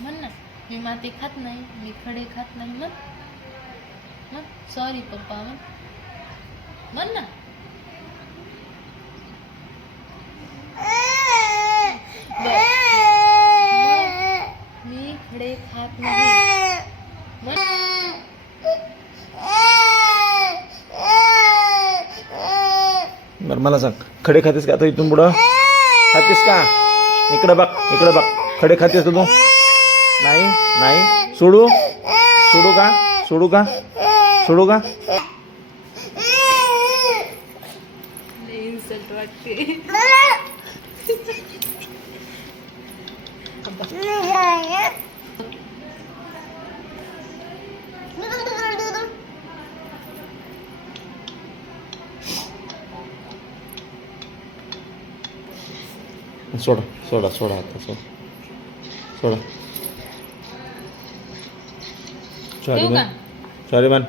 म्हण ना, मी माती खात नाही, मी खडे खात नाही. म्हण म्हण, सॉरी पप्पा. म्हण म्हण ना. मी खडे खात नाही. म्हण. बरं मला सांग, खडे खातेस का आता इथून पुढं? खातेस का? इकडं बघ, इकडं बघ. खडे खातेस का तू? नाही नाही. सोडू सोडू का? सोडू का? सोडू का? इन्सल्ट वाटते. सोडा सोडा सोडा आता सोडा सोडा. ठेवू का? सॉरी मन.